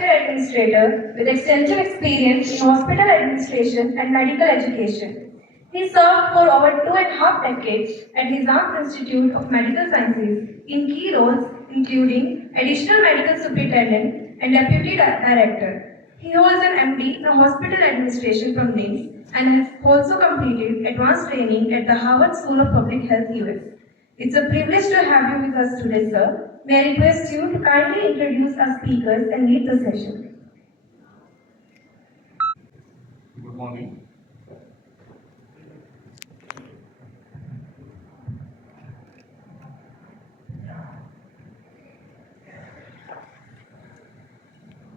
healthcare administrator with extensive experience in hospital administration and medical education. He served for over 2.5 decades at the NIMS Institute of Medical Sciences in key roles including Additional Medical Superintendent and Deputy Director. He holds an MD in Hospital Administration from NIMS and has also completed advanced training at the Harvard School of Public Health, US. It's a privilege to have you with us today, sir. May I request you to kindly introduce our speakers and lead the session. Good morning.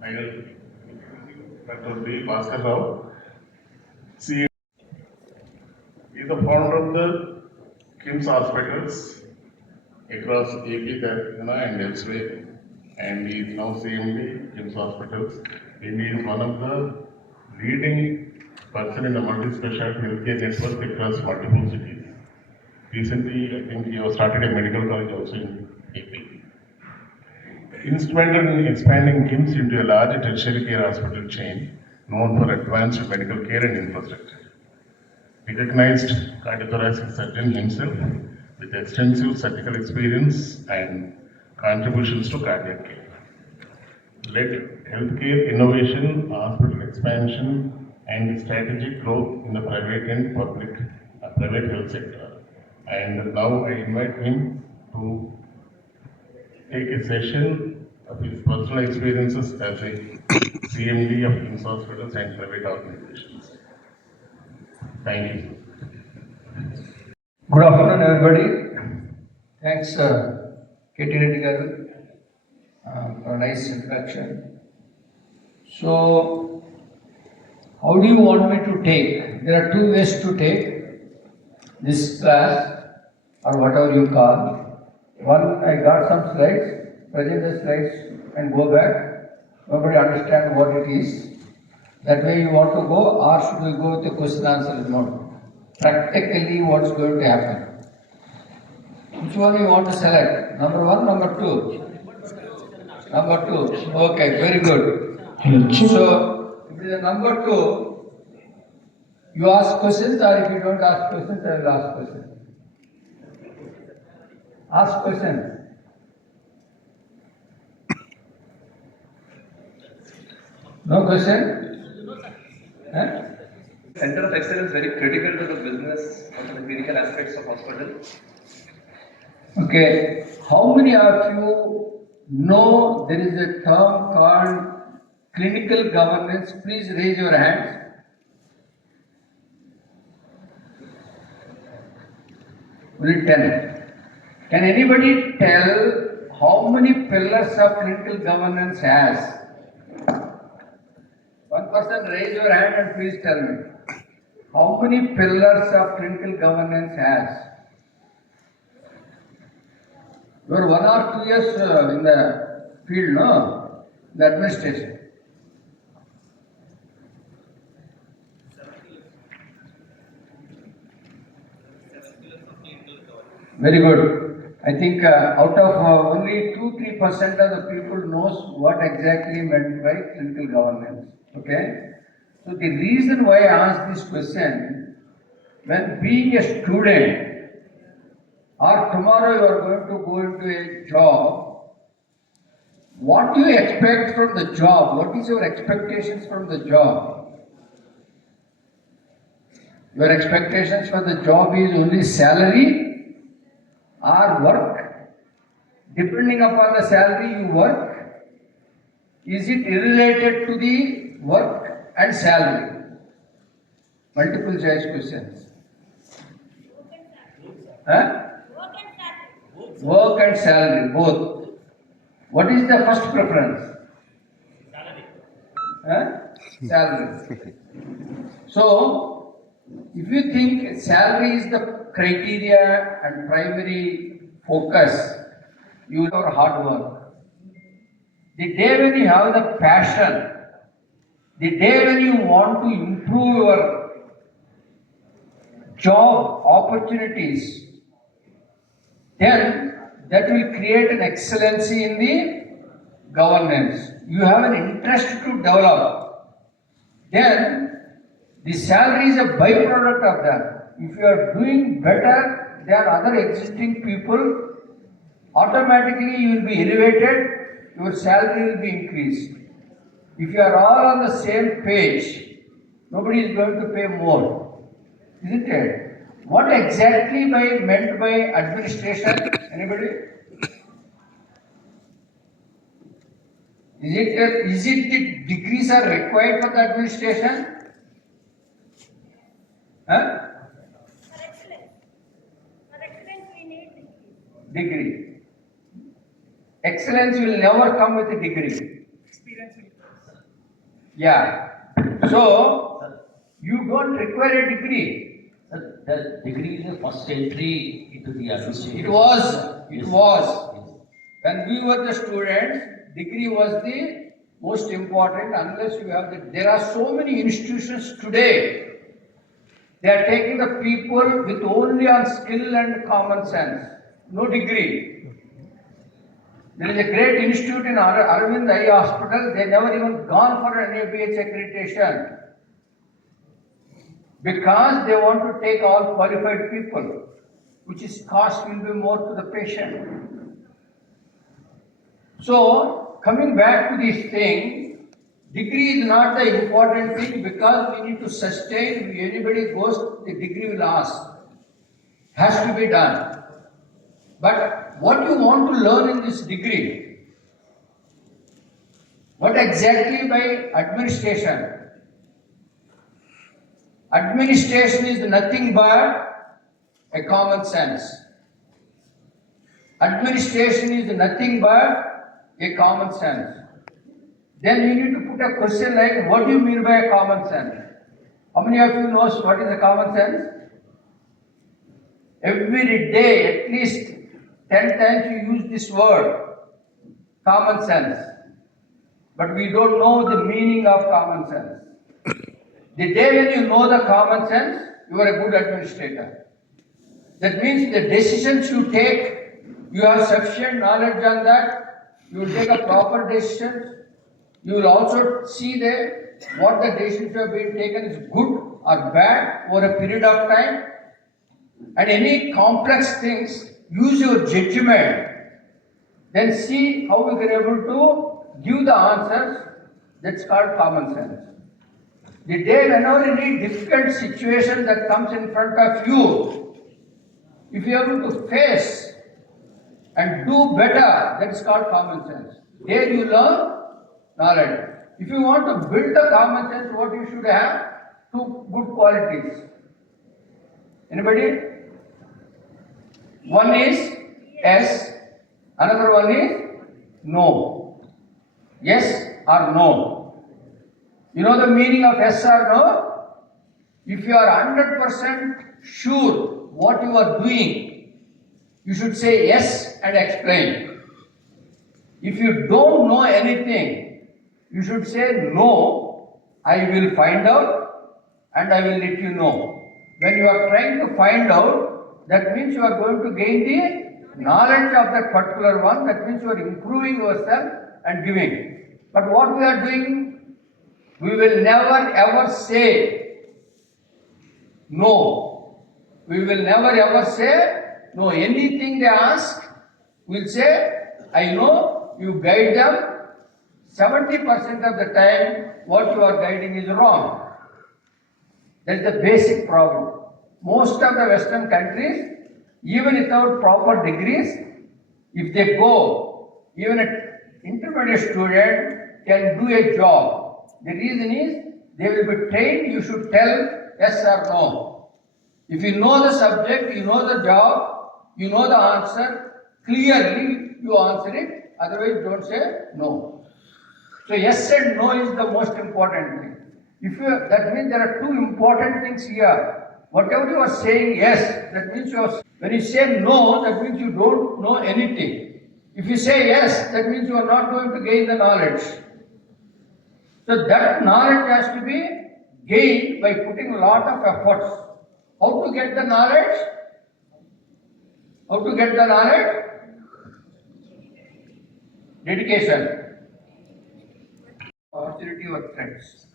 I am Dr. B. Bhaskar Rao. He is the founder of the NIMS hospitals across AP, Telangana and elsewhere, and he is now CMD NIMS hospitals. He is one of the leading person in the multi-specialty healthcare network across multiple cities. Recently, I think he has started a medical college also in AP. Instrumental in expanding NIMS into a larger tertiary care hospital chain known for advanced medical care and infrastructure. Recognized cardiothoracic surgeon himself with extensive surgical experience and contributions to cardiac care. Led healthcare innovation, hospital expansion, and strategic growth in the private and private health sector. And now I invite him to take a session of his personal experiences as a CMD of NIMS hospitals and private organizations. Thank you. Good afternoon, everybody. Thanks, K.T. Reddy garu, for a nice introduction. So, how do you want me to take? There are two ways to take this class or whatever you call. One, I got some slides, present the slides and go back. Nobody understand what it is. That way you want to go, or should we go with the question answer mode? Practically what's going to happen? Which one you want to select? Number one, number two? Number two. Okay, very good. So, if it is a number two, you ask questions, or if you don't ask questions, I will ask questions. Ask questions. No question? Center of excellence very critical to the business and to the clinical aspects of hospital. Okay, how many of you know there is a term called clinical governance? Please raise your hands. Only 10. Can anybody tell how many pillars of clinical governance has? One person raise your hand and please tell me. How many pillars of clinical governance has? You are 1 or 2 years in the field, no? The administration. Very good. I think out of only 2-3% of the people knows what exactly meant by clinical governance. Okay? So the reason why I asked this question, when being a student or tomorrow you are going to go into a job, what do you expect from the job? What is your expectations from the job? Your expectations for the job is only salary or work. Depending upon the salary you work, is it related to the work and salary? Multiple choice questions. Huh? Work and salary, both. What is the first preference? Salary. Huh? Salary. So, if you think salary is the criteria and primary focus, you have hard work. The day when you have the passion, the day when you want to improve your job opportunities, then that will create an excellency in the governance. you have an interest to develop, then the salary is a byproduct of that. If you are doing better than other existing people, automatically you will be elevated, your salary will be increased. If you are all on the same page, nobody is going to pay more, isn't it? What exactly meant by administration? Anybody? Is it the degrees are required for the administration? Huh? For excellence, we need Degree. Excellence will never come with a degree. Yeah. So, you don't require a degree. The degree is the first entry into the administration. It was. When we were the students, degree was the most important unless you have the. There are so many institutions today. They are taking the people with only on skill and common sense, no degree. There is a great institute in Arvind Eye Hospital. They never even gone for an NABH accreditation because they want to take all qualified people, which is cost will be more to the patient. So, coming back to this thing, degree is not the important thing because we need to sustain. If anybody goes, the degree will ask. Has to be done. But what you want to learn in this degree? What exactly by administration? Administration is nothing but a common sense. Administration is nothing but a common sense. Then you need to put a question like, what do you mean by a common sense? How many of you knows what is a common sense? Every day, at least 10 times you use this word, common sense. But we don't know the meaning of common sense. The day when you know the common sense, you are a good administrator. That means the decisions you take, you have sufficient knowledge on that, you will take a proper decision. You will also see what the decisions have been taken is good or bad over a period of time. And any complex things, use your judgment. Then see how we can able to give the answers. That's called common sense. The day whenever any difficult situation that comes in front of you, if you are able to face and do better, that is called common sense. There you learn knowledge. If you want to build the common sense, what you should have? Two good qualities. Anybody? One is yes, another one is no. Yes or no. You know the meaning of yes or no? If you are 100% sure what you are doing, you should say yes and explain. If you don't know anything, you should say no, I will find out and I will let you know. When you are trying to find out, that means you are going to gain the knowledge of that particular one. That means you are improving yourself and giving. But what we are doing, we will never ever say no. We will never ever say no. Anything they ask, we will say, I know, you guide them. 70% of the time, what you are guiding is wrong. That's the basic problem. Most of the Western countries, even without proper degrees, if they go, even an intermediate student can do a job. The reason is, they will be trained, you should tell yes or no. If you know the subject, you know the job, you know the answer, clearly you answer it, otherwise don't say no. So yes and no is the most important thing. That means there are two important things here. Whatever you are saying yes, that means when you say no, that means you don't know anything. If you say yes, that means you are not going to gain the knowledge. So that knowledge has to be gained by putting a lot of efforts. How to get the knowledge? How to get the knowledge? Dedication. opportunity or threats.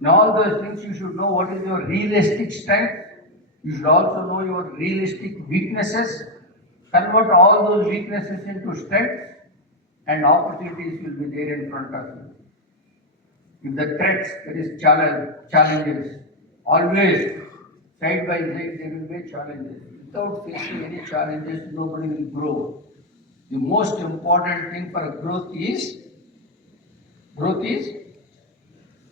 In all those things, you should know what is your realistic strength. You should also know your realistic weaknesses. Convert all those weaknesses into strengths, and opportunities will be there in front of you. If the threats, there is challenges, always side by side there will be challenges. Without facing any challenges, nobody will grow. The most important thing for growth is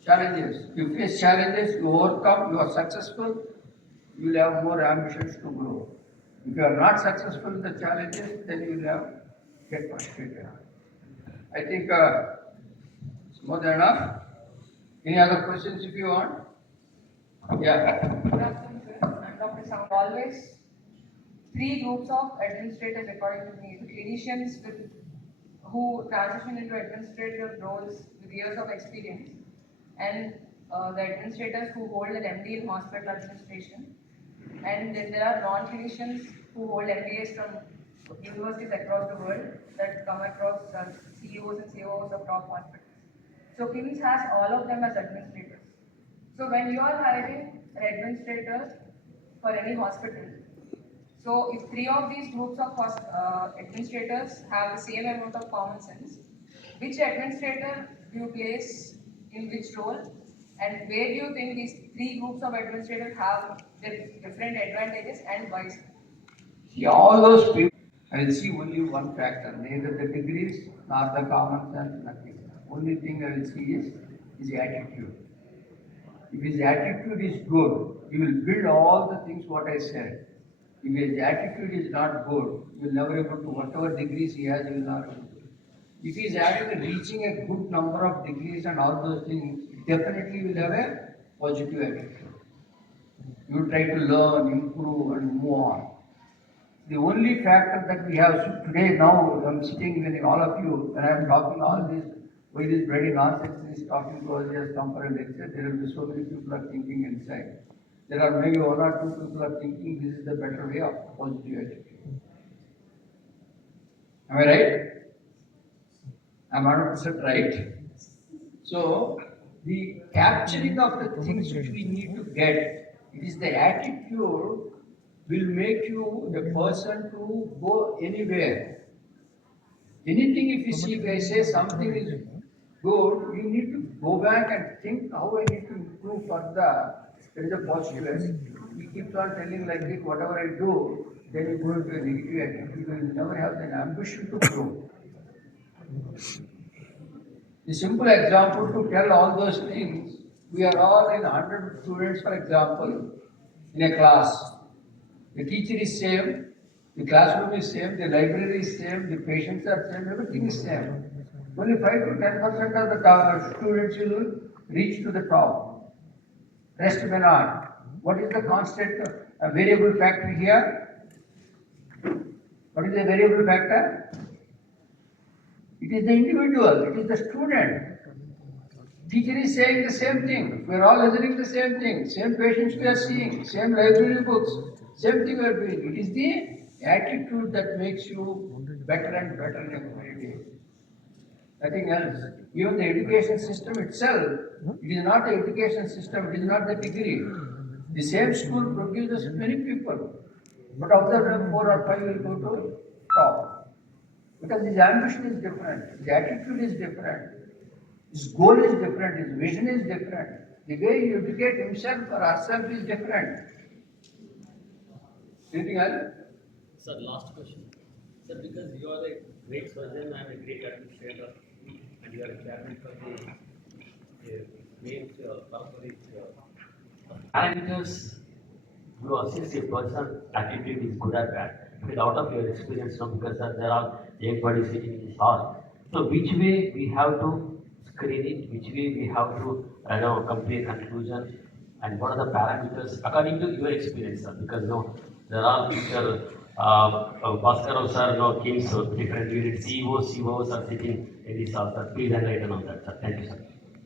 challenges. You face challenges, you overcome, you are successful, you will have more ambitions to grow. If you are not successful in the challenges, then you will have get frustrated. I think it's more than enough. Any other questions if you want? Yeah. Good afternoon, sir. I'm Dr. Sound. Always three groups of administrators, according to me: the clinicians who transition into administrative roles with years of experience, and the administrators who hold an MD in hospital administration, and then there are non-clinicians who hold MBAs from universities across the world that come across CEOs and COOs of top hospitals. So KIMS has all of them as administrators. So when you are hiring an administrator for any hospital, so if three of these groups of administrators have the same amount of common sense, which administrator do you place in which role, and where do you think these three groups of administrators have their different advantages and why? See, all those people, I will see only one factor, neither the degrees nor the common sense, nothing. Only thing I will see is his attitude. If his attitude is good, he will build all the things what I said. If his attitude is not good, he will never able to, whatever degrees he has, he will not able to. If he is reaching a good number of degrees and all those things, definitely will have a positive attitude. You try to learn, improve, and move on. The only factor that we have today, now I'm sitting with all of you, and I'm talking all this, why this bloody nonsense is talking to us, just come for a lecture, there will be so many people are thinking inside. There are maybe one or two people are thinking this is the better way of positive attitude. Am I right? I'm 100% right. So, the capturing of the things which we need to get, it is the attitude will make you the person to go anywhere. Anything if you see, if I say something is good, you need to go back and think how I need to improve further. There is a positive attitude. He keeps on telling like this, whatever I do, then you go into a negative attitude. You will never have an ambition to grow. The simple example to tell all those things, we are all in 100 students, for example, in a class. The teacher is same, the classroom is same, the library is same, the patients are same, everything is same. Only 5 to 10% of the students will reach to the top. Rest may not. What is the constant variable factor here? What is the variable factor? It is the individual, it is the student. Teacher is saying the same thing. We are all listening the same thing. Same patients we are seeing, same library books, same thing we are doing. It is the attitude that makes you better and better every day. Nothing else. Even the education system itself, it is not the education system, it is not the degree. The same school produces many people, but of them 4 or 5 will go to top. Because his ambition is different, his attitude is different, his goal is different, his vision is different. The way he educates himself or herself is different. Anything else? Sir, last question. Sir, because you are a great surgeon and a great administrator, and you are a chairman for the main corporate parameters, you assess a person attitude is good or bad. Because out of your experience, no, because there are everybody sitting in this hall. So which way we have to screen it, which way we have to come to a conclusion, and what are the parameters according to your experience, sir? Because there are Mr. Bhaskar sir, came so different unit CEOs are sitting in this hall, sir. Please enlighten on that, sir. Thank you, sir.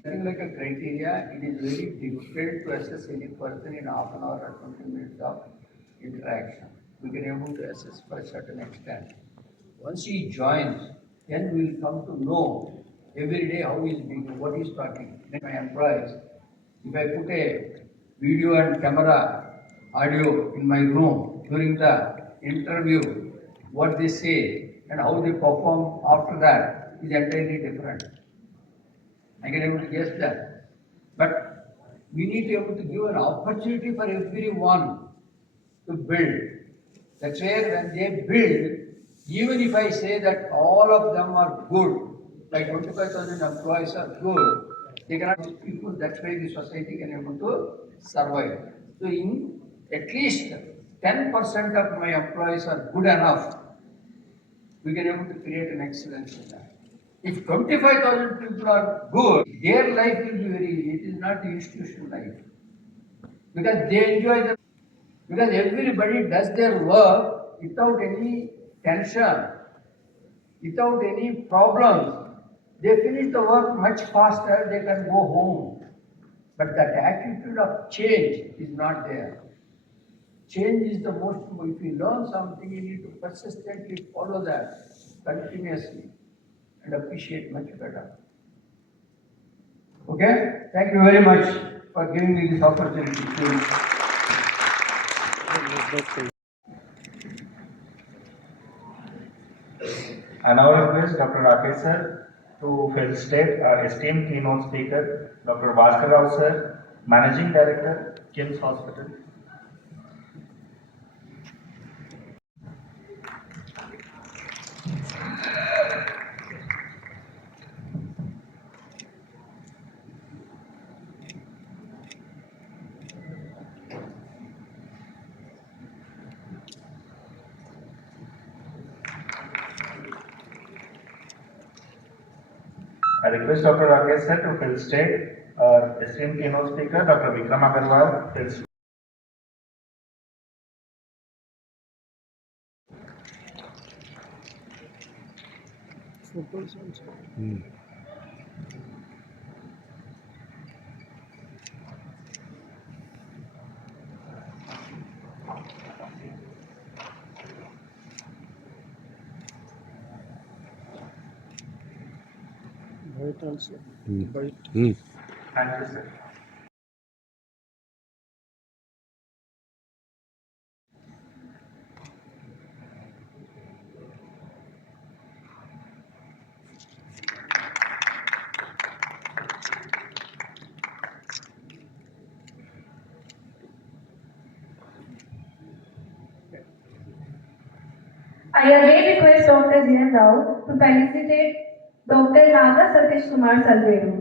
Nothing like a criteria, it is very difficult to assess any person in half an hour or 20 minutes of interaction. We can able to assess for a certain extent. Once he joins, then we will come to know every day how he is being, what he is talking. Then my employees, if I put a video and camera, audio in my room during the interview, what they say and how they perform after that is entirely different. I can able to guess that. But we need to be able to give an opportunity for everyone to build. That's where when they build, even if I say that all of them are good, like 25,000 employees are good, they cannot these people, that's why the society can able to survive. So in at least 10% of my employees are good enough, we can able to create an excellence in that. If 25,000 people are good, their life will be very easy. It is not the institutional life. Because they enjoy the, because everybody does their work without any tension, without any problems. They finish the work much faster, they can go home. But that attitude of change is not there. Change is the most, if you learn something, you need to persistently follow that continuously and appreciate much better. Okay? Thank you very much for giving me this opportunity to. I now request Dr. Rakesh sir to felicitate our esteemed keynote speaker, Dr. Bhaskar Rao sir, Managing Director, KIMS Hospital. I request Dr. Rakesh sir to felicitate our esteemed keynote speaker, Dr. Vikram Agarwal. Thank you, sir. I again request Dr. Jiran Rao to felicitate Dr. Naga Satish Kumar Salveru.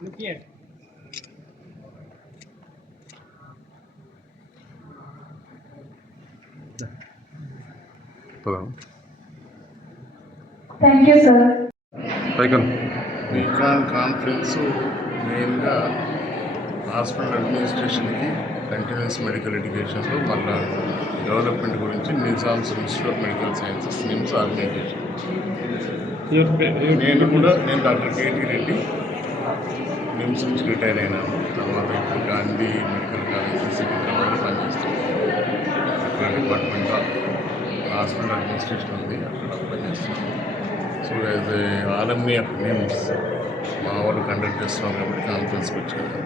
Look here. Thank you, sir. Beacon conference మెయిన్గా hospital అడ్మినిస్ట్రేషన్కి continuous medical ఎడ్యుకేషన్లో మళ్ళా development గురించి Nizam's institute of medical sciences NIMS organisation. నేను doctor KT Reddy NIMS నుంచి retire అయినాను. తర్వాత ఇప్పుడు గాంధీ మెడికల్ కాలేజ్ సికింద్రాబాద్లో పనిచేస్తున్నాను. అక్కడ డిపార్ట్మెంట్ ఆఫ్ హాస్పిటల్ అడ్మినిస్ట్రేషన్ ఉంది, అక్కడ పనిచేస్తున్నాను. So as a alumni of NIMS మా వాళ్ళు కండక్ట్ చేస్తున్నారు కాబట్టి కాన్ఫరెన్స్కి వచ్చాను.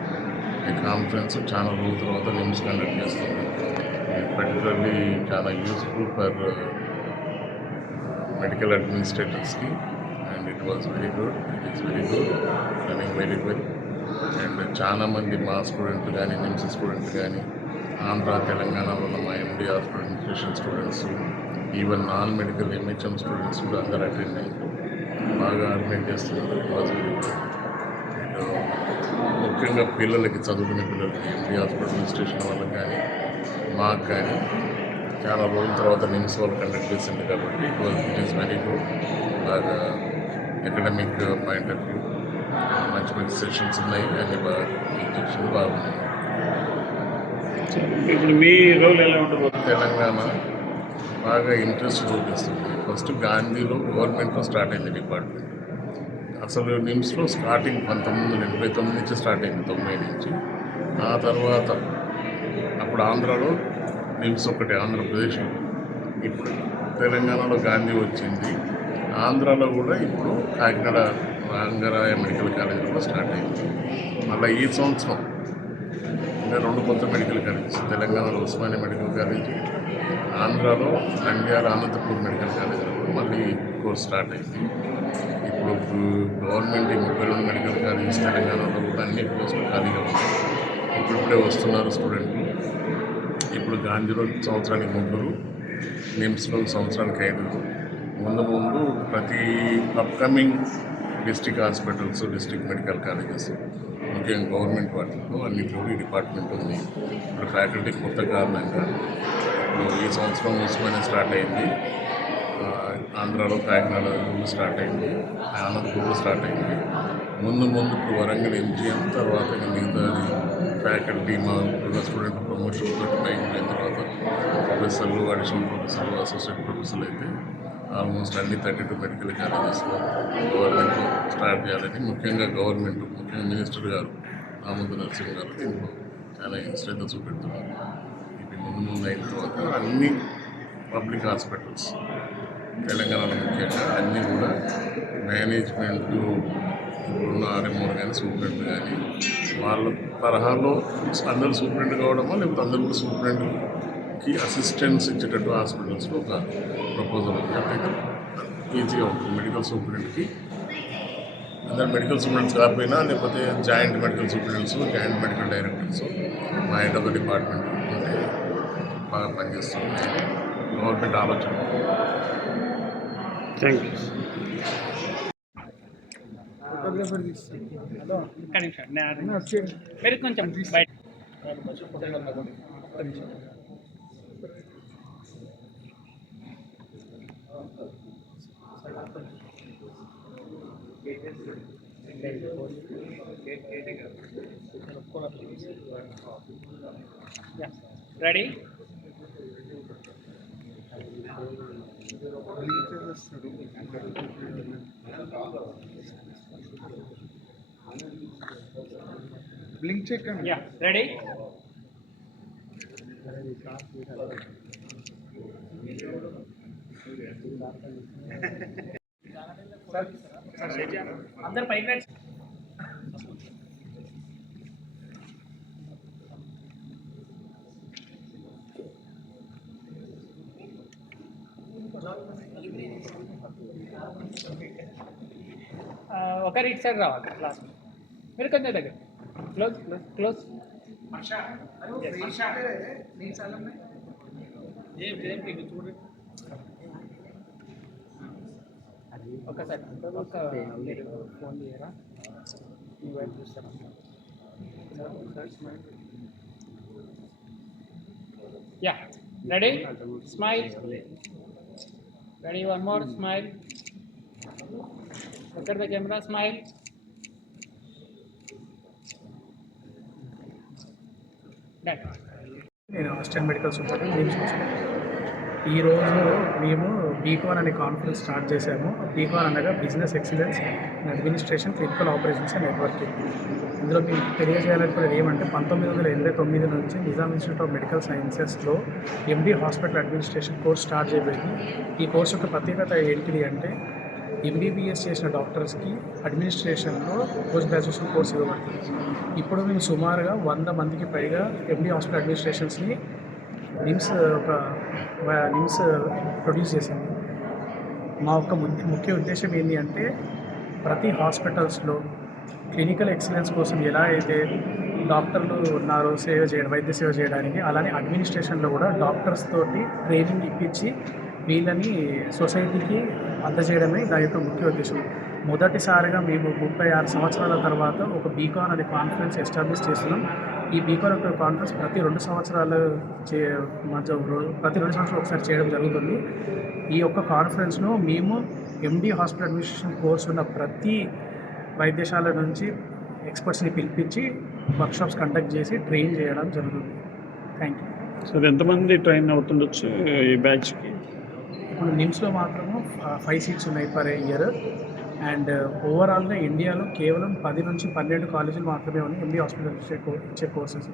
ఈ కాన్ఫరెన్స్ చాలా రోజుల తర్వాత నిమ్స్ కండక్ట్ చేస్తుంది. పర్టికులర్లీ చాలా యూస్ఫుల్ ఫర్ మెడికల్ అడ్మినిస్ట్రేటర్స్కి and it was very good. It is very good, running very well. And చాలామంది మా స్టూడెంట్లు కానీ నిమ్స్ స్టూడెంట్లు కానీ ఆంధ్ర తెలంగాణలో ఉన్న మా MD hospital administration students, even non medical MHM students కూడా అందరూ అటెండ్ అయ్యారు. బాగా ఆర్గనైజ్ చేస్తున్నారు. It was very good. ముఖ్యంగా పిల్లలకి, చదువుకునే పిల్లలకి, ఎండి హాస్పిటల్ అడ్మినిస్ట్రేషన్ వాళ్ళకి కానీ మాకు కానీ చాలా రోజుల తర్వాత నిమ్స్ వాళ్ళు కండక్ట్ చేసింది కాబట్టి ఇట్ ఈస్ వెరీ గుడ్. బాగా అకాడమిక్ పాయింట్ ఆఫ్ వ్యూ మంచి మంచి సెషన్స్ ఉన్నాయి, అన్ని బాగా టీచర్స్ బాగున్నాయి. ఇప్పుడు మీ రోల్ ఎలా ఉంటుంది? తెలంగాణ బాగా ఇంట్రెస్ట్ చూపిస్తుంది. ఫస్ట్ గాంధీలో గవర్నమెంట్లో స్టార్ట్ అయింది డిపార్ట్మెంట్. అసలు నిమ్స్లో స్టార్టింగ్ 1989 నుంచి స్టార్ట్ అయింది, 90 నుంచి. ఆ తర్వాత అప్పుడు ఆంధ్రాలో నిమ్స్ ఒకటి ఆంధ్రప్రదేశ్లో, ఇప్పుడు తెలంగాణలో గాంధీ వచ్చింది, ఆంధ్రాలో కూడా ఇప్పుడు కాకినాడ రంగరాయ మెడికల్ కాలేజ్ కూడా స్టార్ట్ అయింది. మళ్ళీ ఈ సంవత్సరం ఇంకా 2 కొత్త మెడికల్ కాలేజెస్, తెలంగాణలో ఉస్మానియా మెడికల్ కాలేజ్, ఆంధ్రాలో నంద్యాల అనంతపూర్ మెడికల్ కాలేజ్లో కూడా మళ్ళీ కోర్స్ స్టార్ట్ అయింది. ఇప్పుడు గవర్నమెంట్ 32 మెడికల్ కాలేజెస్ తెలంగాణలో కూడా అన్ని పోస్టులు ఖాళీగా ఉన్నాయి. ఇప్పుడిప్పుడే వస్తున్నారు స్టూడెంట్లు. ఇప్పుడు గాంధీలో సంవత్సరానికి 3, నిమ్స్లో సంవత్సరానికి 5. ముందు ప్రతి upcoming district hospitals, district medical colleges, ముఖ్యంగా గవర్నమెంట్ వాటిలో అన్నింటిలో ఈ డిపార్ట్మెంట్ ఉంది. ఇప్పుడు ఫ్యాకల్టీ కొత్త కారణంగా ఇప్పుడు ఈ సంవత్సరం ఉస్మానియా స్టార్ట్ అయింది, ఆంధ్రాలో కాకినాడ స్టార్ట్ అయింది, అనంతపూర్లో స్టార్ట్ అయింది. ముందు ఇప్పుడు వరంగల్ ఎంజిఎం, తర్వాత మిగతాది ఫ్యాకల్టీ మా స్టూడెంట్ ప్రమోషన్ తోటి అయిన తర్వాత ప్రొఫెసర్లు, అడిషనల్ ప్రొఫెసర్లు, అసోసియేట్ ప్రొఫెసర్లు అయితే ఆల్మోస్ట్ అన్ని 32 మెడికల్ కాలేజెస్లో గవర్నమెంట్లో స్టార్ట్ చేయాలని ముఖ్యంగా మినిస్టర్ గారు ఆమంత నరసింహ గారు దీంట్లో చాలా శ్రద్ధ చూపెడుతున్నారు. ఇది ముందు అయిన తర్వాత అన్ని పబ్లిక్ హాస్పిటల్స్ తెలంగాణలో ముఖ్యంగా అన్నీ కూడా మేనేజ్మెంట్, ఇప్పుడున్న ఆర్ఎంఓ కానీ సూపరింటెండెంట్ కానీ వాళ్ళ తరహాలో అందరూ సూపరింటెండెంట్ కావడమో లేకపోతే అందరూ కూడా సూపరింటెండెంట్కి అసిస్టెన్స్ ఇచ్చేటట్టు హాస్పిటల్స్లో ఒక ప్రపోజల్ ఉంది. అట్లయితే ఈజీగా ఉంటుంది మెడికల్ సూపరింటెండెంట్కి. అందరు మెడికల్ సూపరింటెండెంట్స్ కాకపోయినా లేకపోతే joint medical superintendents, joint medical directors మా హెడ్ ఆఫ్ ద డిపార్ట్మెంట్ ఉంటే బాగా పనిచేస్తుంది గవర్నమెంట్ ఆలోచన. Thank you. మీరు కొంచెం బయట రెడీ బ్లింక్ చెక్ అండి. యా రెడీ అందరు పైకి రండి. ఒకరి ఇటు సైడ్ రావాలి లాస్ట్ మీరు కొంచెం దగ్గర క్లోజ్ క్లోజ్ చూడండి ఒకసారి ఫోన్ చేయరా ఈ వైపు చూస్తారా yeah ready smile ready one more smile look at the camera smile done నేను assistant medical superintendent NIMS hospital. ఈరోజు మేము బీకాన్ అనే కాన్ఫరెన్స్ స్టార్ట్ చేశాము. బీకాన్ అనగా business excellence and administration, clinical operations and networking. ఇందులో మీకు తెలియజేయాలనుకునేది ఏమంటే 1989 నుంచి నిజాం ఇన్స్టిట్యూట్ ఆఫ్ మెడికల్ సైన్సెస్లో MD hospital administration course start చేయబడింది. ఈ కోర్సు యొక్క ప్రత్యేకత ఏంటిది అంటే ఎంబీబీఎస్ చేసిన డాక్టర్స్కి అడ్మినిస్ట్రేషన్లో పోస్ట్ గ్రాడ్యుయేషన్ కోర్స్ ఇవ్వబడుతుంది. ఇప్పుడు మేము సుమారుగా 100 మందికి పైగా ఎండి హాస్పిటల్ అడ్మినిస్ట్రేషన్స్ని నిమ్స్ ప్రొడ్యూస్ చేసింది. మా యొక్క ముఖ్య ఉద్దేశం ఏంటి అంటే ప్రతి హాస్పిటల్స్లో క్లినికల్ ఎక్సలెన్స్ కోసం ఎలా అయితే డాక్టర్లు ఉన్నారో వైద్య సేవ చేయడానికి, అలానే అడ్మినిస్ట్రేషన్లో కూడా డాక్టర్స్ తోటి ట్రైనింగ్ ఇప్పించి వీళ్ళని సొసైటీకి అందజేయడమే దాని యొక్క ముఖ్య ఉద్దేశం. మొదటిసారిగా మేము 36 సంవత్సరాల తర్వాత ఒక బీకాన్ అనే కాన్ఫరెన్స్ ఎస్టాబ్లిష్ చేస్తున్నాం. ఈ బీకాన్ యొక్క కాన్ఫరెన్స్ ప్రతి 2 సంవత్సరాలు ఒకసారి చేయడం జరుగుతుంది. ఈ యొక్క కాన్ఫరెన్స్ను మేము ఎండి హాస్పిటల్ అడ్మినిస్ట్రేషన్ కోర్స్ ఉన్న ప్రతి వైద్యశాల నుంచి ఎక్స్పర్ట్స్ని పిలిపించి వర్క్షాప్స్ కండక్ట్ చేసి ట్రైన్ చేయడం జరుగుతుంది. Thank you. సార్ ఎంతమంది ట్రైన్ అవుతుండొచ్చు ఈ బ్యాచ్కి? ఇప్పుడు నిమ్స్లో మాత్రము 5 సీట్స్ ఉన్నాయి పర్ ఇయర్. అండ్ ఓవరాల్గా ఇండియాలో కేవలం 10 నుంచి 12 కాలేజీలు మాత్రమే ఉన్నాయి ఎండి హాస్పిటల్ ఇచ్చే కోర్సెస్.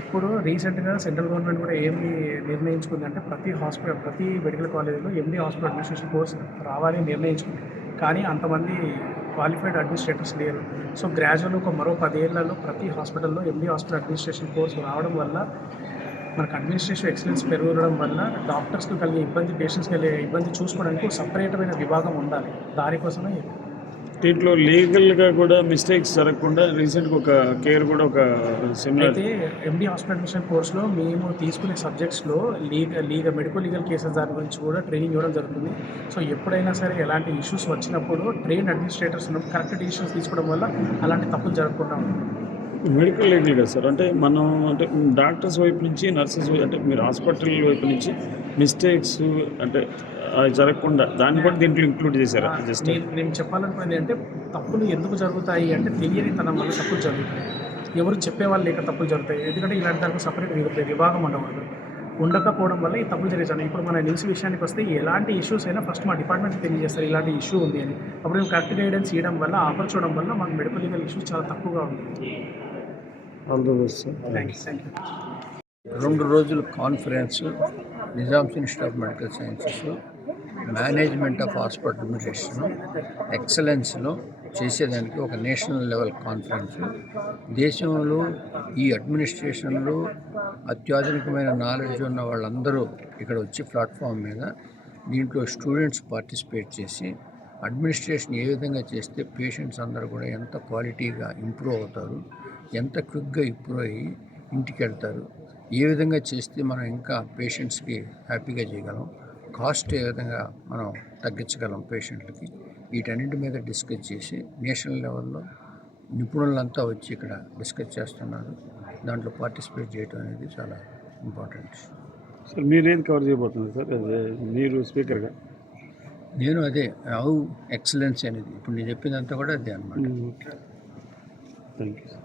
ఇప్పుడు రీసెంట్గా సెంట్రల్ గవర్నమెంట్ కూడా ఏమి నిర్ణయించుకుందంటే ప్రతి మెడికల్ కాలేజీలో ఎండి హాస్పిటల్ అడ్మినిస్ట్రేషన్ కోర్స్ రావాలి అని నిర్ణయించుకుంది. కానీ అంతమంది క్వాలిఫైడ్ అడ్మినిస్ట్రేటర్స్ లేరు. సో గ్రాడ్యువల్ ఒక మరో 10 ఏళ్లలో ప్రతి హాస్పిటల్లో ఎండి హాస్పిటల్ అడ్మినిస్ట్రేషన్ కోర్సు రావడం వల్ల మనకు అడ్మినిస్ట్రేషన్ ఎక్సలెన్స్ పెరగడం వల్ల డాక్టర్స్కి కలిగే ఇబ్బంది, పేషెంట్స్కి కలిగే ఇబ్బంది చూసుకోవడానికి ఒక సపరేటమైన విభాగం ఉండాలి. దానికోసమే ఇది. దీంట్లో లీగల్గా కూడా మిస్టేక్స్ జరగకుండా రీసెంట్గా ఒక కేర్ కూడా ఒక సెమినార్ అయితే ఎండి హాస్పిటల్ అడ్మిషన్ కోర్సులో మేము తీసుకునే సబ్జెక్ట్స్లో మెడికల్ లీగల్ కేసెస్ దాని గురించి కూడా ట్రైనింగ్ ఇవ్వడం జరుగుతుంది. సో ఎప్పుడైనా సరే ఎలాంటి ఇష్యూస్ వచ్చినప్పుడు ట్రైన్ అడ్మినిస్ట్రేటర్స్ కరెక్ట్ డిసిషన్స్ తీసుకోవడం వల్ల అలాంటి తప్పులు జరగకుండా ఉంటుంది. మెడికల్ లీగల్ కదా సార్, అంటే మనం అంటే డాక్టర్స్ వైపు నుంచి నర్సెస్ అంటే మీరు హాస్పిటల్ వైపు నుంచి మిస్టేక్స్ అంటే అవి జరగకుండా దాన్ని కూడా దీంట్లో ఇంక్లూడ్ చేశారా? జస్ట్ నేను చెప్పాలనుకునేది అంటే తప్పులు ఎందుకు జరుగుతాయి అంటే తెలియని తనం వల్ల తప్పులు జరుగుతాయి. ఎవరు చెప్పేవాళ్ళు లేక తప్పులు జరుగుతాయి. ఎందుకంటే ఇలాంటి దానికి సపరేట్ విభాగం ఉండకూడదు. ఉండకపోవడం వల్ల ఈ తప్పులు జరిగాయి. ఇప్పుడు మన నిమ్స్ విషయానికి వస్తే ఎలాంటి ఇష్యూస్ అయినా ఫస్ట్ మా డిపార్ట్మెంట్కి తెలియజేస్తారు ఇలాంటి ఇష్యూ ఉంది అని. అప్పుడు మేము కరెక్ట్ గైడెన్స్ ఇవ్వడం వల్ల ఆపర్చూడడం వల్ల మాకు మెడికల్ లీగల్ ఇష్యూస్ చాలా తక్కువగా ఉంది. All the best sir. Thank you. 2 రోజుల conference Nizam's institute of medical sciences management of hospital administration ఎక్సలెన్స్లో చేసేదానికి ఒక నేషనల్ లెవెల్ కాన్ఫరెన్స్. దేశంలో ఈ అడ్మినిస్ట్రేషన్లో అత్యాధునికమైన నాలెడ్జ్ ఉన్న వాళ్ళందరూ ఇక్కడ వచ్చి ప్లాట్ఫామ్ మీద దీంట్లో స్టూడెంట్స్ పార్టిసిపేట్ చేసి అడ్మినిస్ట్రేషన్ ఏ విధంగా చేస్తే పేషెంట్స్ అందరూ కూడా ఎంత క్వాలిటీగా ఇంప్రూవ్ అవుతారు, ఎంత క్విక్గా ఇంప్రూవ్ అయ్యి ఇంటికి వెళ్తారు, ఏ విధంగా చేస్తే మనం ఇంకా పేషెంట్స్కి హ్యాపీగా చేయగలం, కాస్ట్ ఏ విధంగా మనం తగ్గించగలం పేషెంట్లకి, వీటన్నింటి మీద డిస్కస్ చేసి నేషనల్ లెవెల్లో నిపుణులంతా వచ్చి ఇక్కడ డిస్కస్ చేస్తున్నారు. దాంట్లో పార్టిసిపేట్ చేయడం అనేది చాలా ఇంపార్టెంట్. సార్ మీరేం కవర్ చేయబోతున్నారు సార్? అదే మీరు స్పీకర్గా? నేను అదే హౌ ఎక్సలెన్స్ అనేది ఇప్పుడు నేను చెప్పిందంతా కూడా అదే అన్నమాట. Thank you sir.